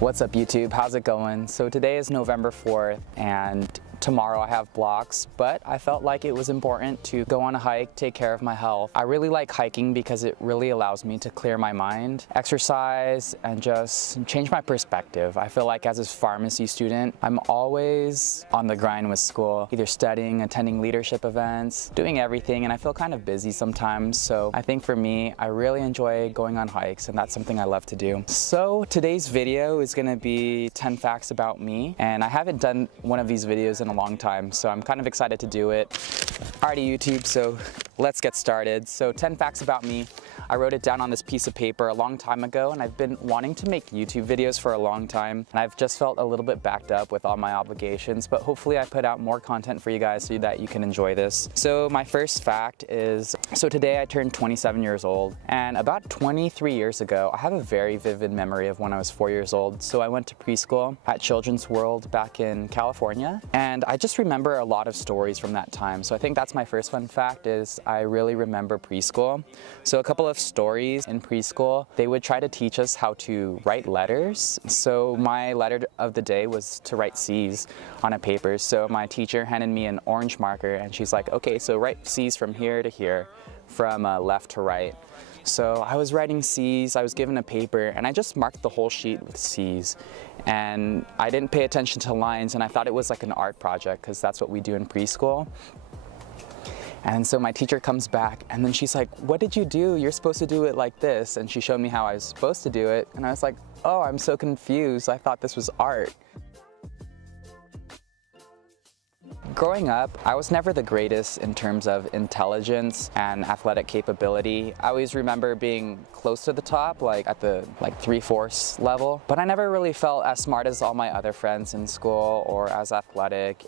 What's up YouTube? How's it going? So today is November 4th and tomorrow I have blocks, but I felt like it was important to go on a hike, take care of my health. I really like hiking because it really allows me to clear my mind, exercise, and just change my perspective. I feel like as a pharmacy student, I'm always on the grind with school, either studying, attending leadership events, doing everything, and I feel kind of busy sometimes. So I think for me, I really enjoy going on hikes, and that's something I love to do. So today's video is gonna be 10 facts about me, and I haven't done one of these videos in a long time, so I'm kind of excited to do it. Alrighty YouTube, so let's get started. So 10 facts about me. I wrote it down on this piece of paper a long time ago, and I've been wanting to make YouTube videos for a long time, and I've just felt a little bit backed up with all my obligations, but hopefully I put out more content for you guys so that you can enjoy this. So my first fact is, so today I turned 27 years old, and about 23 years ago, I have a very vivid memory of when I was 4 years old. So I went to preschool at Children's World back in California, and I just remember a lot of stories from that time. So I think that's my first fun fact, is I really remember preschool. So a couple of stories in preschool, they would try to teach us how to write letters. So my letter of the day was to write C's on a paper. So my teacher handed me an orange marker and she's like, okay, so write C's from here to here, from left to right. So I was writing C's, I was given a paper, and I just marked the whole sheet with C's. And I didn't pay attention to lines, and I thought it was like an art project, because that's what we do in preschool. And so my teacher comes back, and then she's like, what did you do? You're supposed to do it like this. And she showed me how I was supposed to do it, and I was like, oh, I'm so confused. I thought this was art. Growing up, I was never the greatest in terms of intelligence and athletic capability. I always remember being close to the top, like at the 3/4 level, but I never really felt as smart as all my other friends in school or as athletic.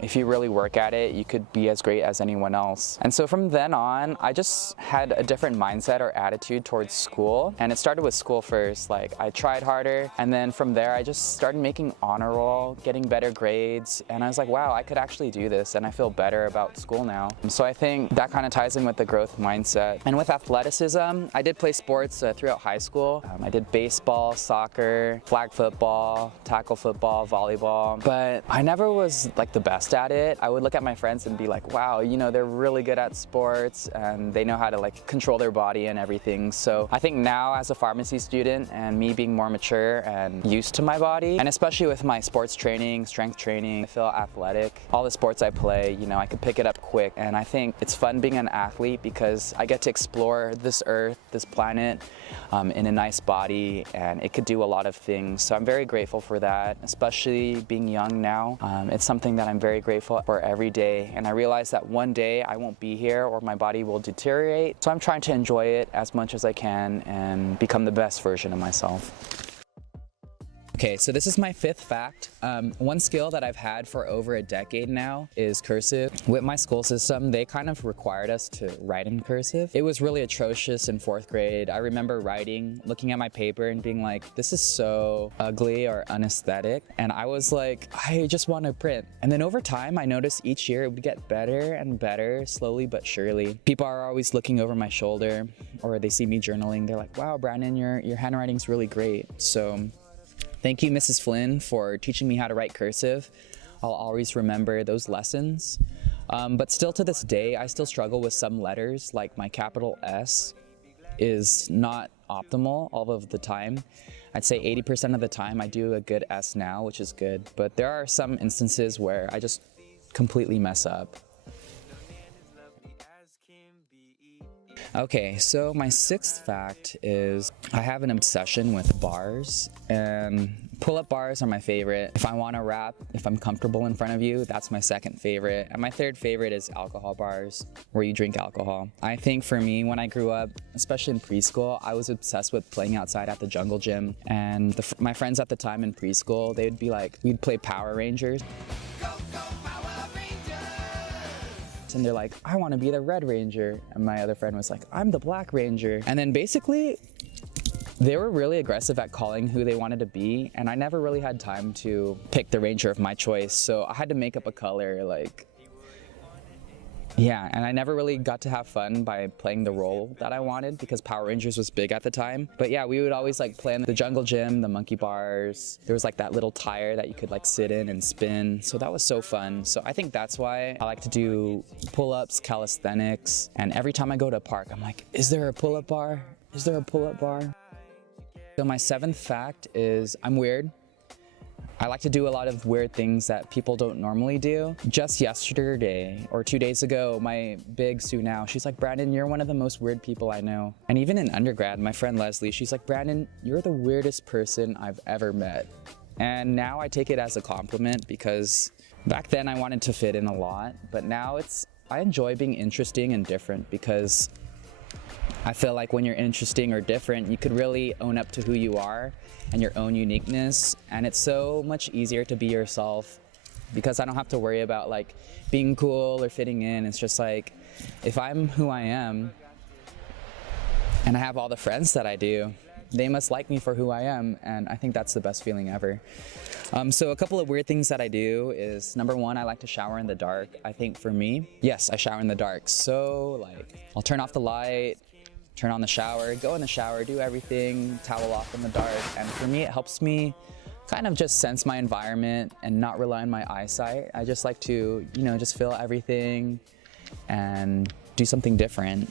If you really work at it, you could be as great as anyone else. And so from then on, I just had a different mindset or attitude towards school. And it started with school first. Like, I tried harder, and then from there, I just started making honor roll, getting better grades. And I was like, wow, I could actually do this, and I feel better about school now. So I think that kind of ties in with the growth mindset. And with athleticism, I did play sports throughout high school. I did baseball, soccer, flag football, tackle football, volleyball, but I never was like the best at it. I would look at my friends and be like, wow, you know, they're really good at sports and they know how to like control their body and everything. So I think now as a pharmacy student and me being more mature and used to my body, and especially with my sports training, strength training, I feel athletic. All the sports I play, you know, I could pick it up quick. And I think it's fun being an athlete because I get to explore this earth, this planet in a nice body, and it could do a lot of things. So I'm very grateful for that, especially being young now. It's something that I'm very grateful for every day, and I realize that one day I won't be here or my body will deteriorate, so I'm trying to enjoy it as much as I can and become the best version of myself. Okay, so this is my fifth fact. One skill that I've had for over a decade now is cursive. With my school system, they kind of required us to write in cursive. It was really atrocious in 4th grade. I remember writing, looking at my paper and being like, this is so ugly or unaesthetic. And I was like, I just want to print. And then over time, I noticed each year it would get better and better, slowly but surely. People are always looking over my shoulder, or they see me journaling. They're like, wow, Brandon, your handwriting's really great. So thank you, Mrs. Flynn, for teaching me how to write cursive. I'll always remember those lessons. But still to this day, I still struggle with some letters, like my capital S is not optimal all of the time. I'd say 80% of the time I do a good S now, which is good. But there are some instances where I just completely mess up. Okay, so my sixth fact is I have an obsession with bars, and pull-up bars are my favorite. If I want to rap, if I'm comfortable in front of you, that's my second favorite. And my third favorite is alcohol bars, where you drink alcohol. I think for me, when I grew up, especially in preschool, I was obsessed with playing outside at the jungle gym. And my friends at the time in preschool, they'd be like, we'd play Power Rangers. And they're like, I want to be the Red Ranger. And my other friend was like, I'm the Black Ranger. And then basically, they were really aggressive at calling who they wanted to be. And I never really had time to pick the Ranger of my choice. So I had to make up a color, like, yeah, and I never really got to have fun by playing the role that I wanted because Power Rangers was big at the time. But yeah, we would always like play in the jungle gym, the monkey bars. There was like that little tire that you could like sit in and spin. So that was so fun. So I think that's why I like to do pull-ups, calisthenics. And every time I go to a park, I'm like, is there a pull-up bar? Is there a pull-up bar? So my seventh fact is I'm weird. I like to do a lot of weird things that people don't normally do. Just yesterday or 2 days ago, my big Sue now, she's like, Brandon, you're one of the most weird people I know. And even in undergrad, my friend Leslie, she's like, Brandon, you're the weirdest person I've ever met. And now I take it as a compliment because back then I wanted to fit in a lot, but now I enjoy being interesting and different because I feel like when you're interesting or different, you could really own up to who you are and your own uniqueness. And it's so much easier to be yourself because I don't have to worry about like being cool or fitting in. It's just like, if I'm who I am and I have all the friends that I do, they must like me for who I am. And I think that's the best feeling ever. So a couple of weird things that I do is, number one, I like to shower in the dark. I think for me, yes, I shower in the dark. So like, I'll turn off the light, turn on the shower, go in the shower, do everything, towel off in the dark. And for me, it helps me kind of just sense my environment and not rely on my eyesight. I just like to, just feel everything and do something different.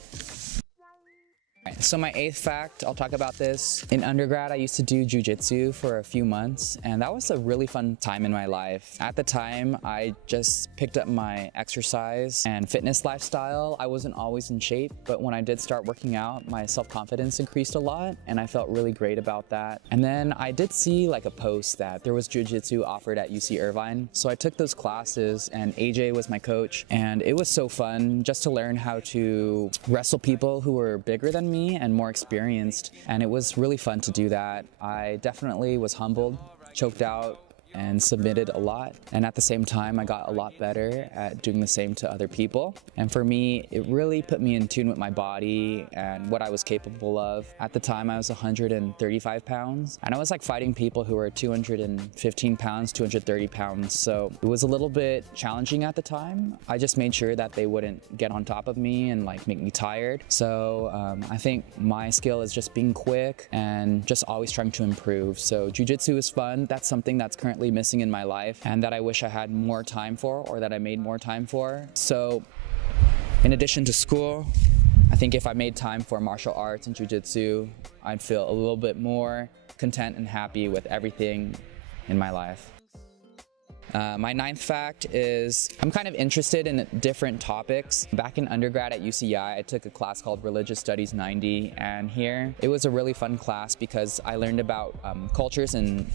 So my eighth fact, I'll talk about this. In undergrad, I used to do jiu-jitsu for a few months, and that was a really fun time in my life. At the time, I just picked up my exercise and fitness lifestyle. I wasn't always in shape, but when I did start working out, my self-confidence increased a lot, and I felt really great about that. And then I did see like a post that there was jiu-jitsu offered at UC Irvine. So I took those classes, and AJ was my coach, and it was so fun just to learn how to wrestle people who were bigger than me and more experienced, and it was really fun to do that. I definitely was humbled, choked out, and submitted a lot. And at the same time, I got a lot better at doing the same to other people. And for me, it really put me in tune with my body and what I was capable of. At the time, I was 135 pounds, and I was like fighting people who were 215 pounds, 230 pounds. So it was a little bit challenging at the time. I just made sure that they wouldn't get on top of me and like make me tired. So I think my skill is just being quick and just always trying to improve. So jiu-jitsu is fun. That's something that's currently missing in my life and that I wish I had more time for, or that I made more time for. So in addition to school, I think if I made time for martial arts and jiu-jitsu, I'd feel a little bit more content and happy with everything in my life. My ninth fact is I'm kind of interested in different topics. Back in undergrad at UCI, I took a class called Religious Studies 90, and here it was a really fun class because I learned about cultures in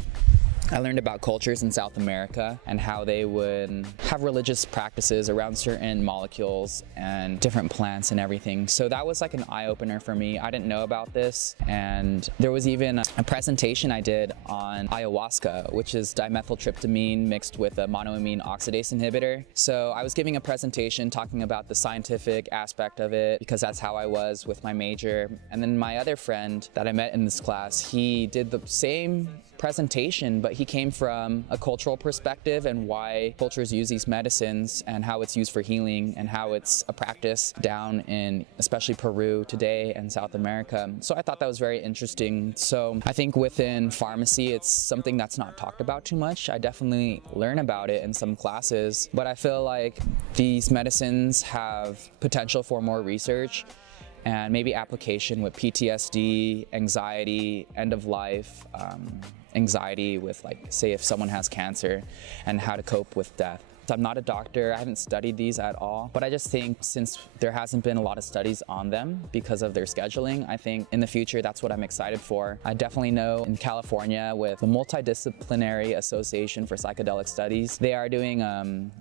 South America and how they would have religious practices around certain molecules and different plants and everything. So that was like an eye-opener for me. I didn't know about this. And there was even a presentation I did on ayahuasca, which is dimethyltryptamine mixed with a monoamine oxidase inhibitor. So I was giving a presentation talking about the scientific aspect of it because that's how I was with my major. And then my other friend that I met in this class, he did the same presentation, but he came from a cultural perspective and why cultures use these medicines and how it's used for healing and how it's a practice down in especially Peru today and South America. So I thought that was very interesting. So I think within pharmacy, it's something that's not talked about too much. I definitely learn about it in some classes, but I feel like these medicines have potential for more research and maybe application with PTSD, anxiety, end of life, anxiety with, like, say if someone has cancer and how to cope with death. I'm not a doctor, I haven't studied these at all, but I just think since there hasn't been a lot of studies on them because of their scheduling, I think in the future that's what I'm excited for. I definitely know in California with the Multidisciplinary Association for Psychedelic Studies, they are doing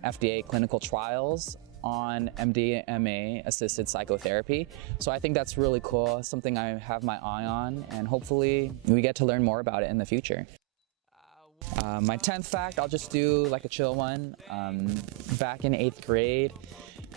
FDA clinical trials on MDMA-assisted psychotherapy. So I think that's really cool, something I have my eye on, and hopefully we get to learn more about it in the future. My 10th fact, I'll just do like a chill one. Back in 8th grade,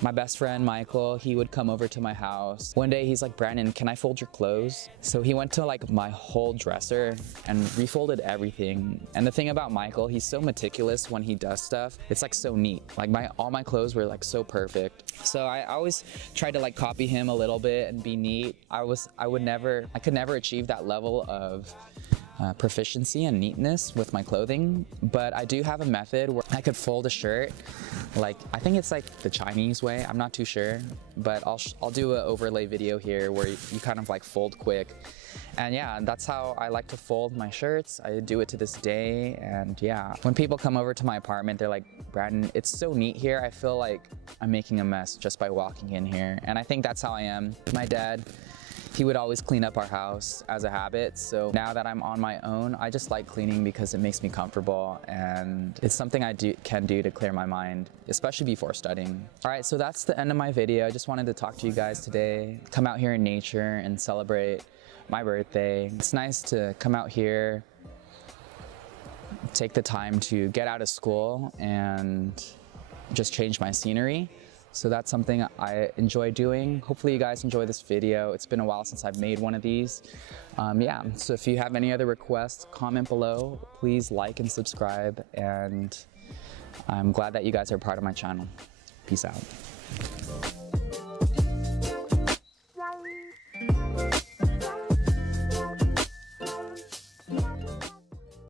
my best friend Michael, he would come over to my house. One day he's like, "Brandon, can I fold your clothes?" So he went to like my whole dresser and refolded everything. And the thing about Michael, he's so meticulous when he does stuff. It's like so neat. Like all my clothes were like so perfect. So I always tried to like copy him a little bit and be neat. I could never achieve that level of proficiency and neatness with my clothing, but I do have a method where I could fold a shirt, like I think it's like the Chinese way, I'm not too sure, but I'll do an overlay video here where you kind of like fold quick. And yeah, that's how I like to fold my shirts. I do it to this day. And yeah, when people come over to my apartment, they're like, "Brandon, it's so neat here. I feel like I'm making a mess just by walking in here." And I think that's how I am. My dad, he would always clean up our house as a habit. So now that I'm on my own, I just like cleaning because it makes me comfortable and it's something I can do to clear my mind, especially before studying. All right, so that's the end of my video. I just wanted to talk to you guys today. Come out here in nature and celebrate my birthday. It's nice to come out here, take the time to get out of school and just change my scenery. So that's something I enjoy doing. Hopefully you guys enjoy this video. It's been a while since I've made one of these. Yeah, so if you have any other requests, comment below. Please like and subscribe. And I'm glad that you guys are part of my channel. Peace out.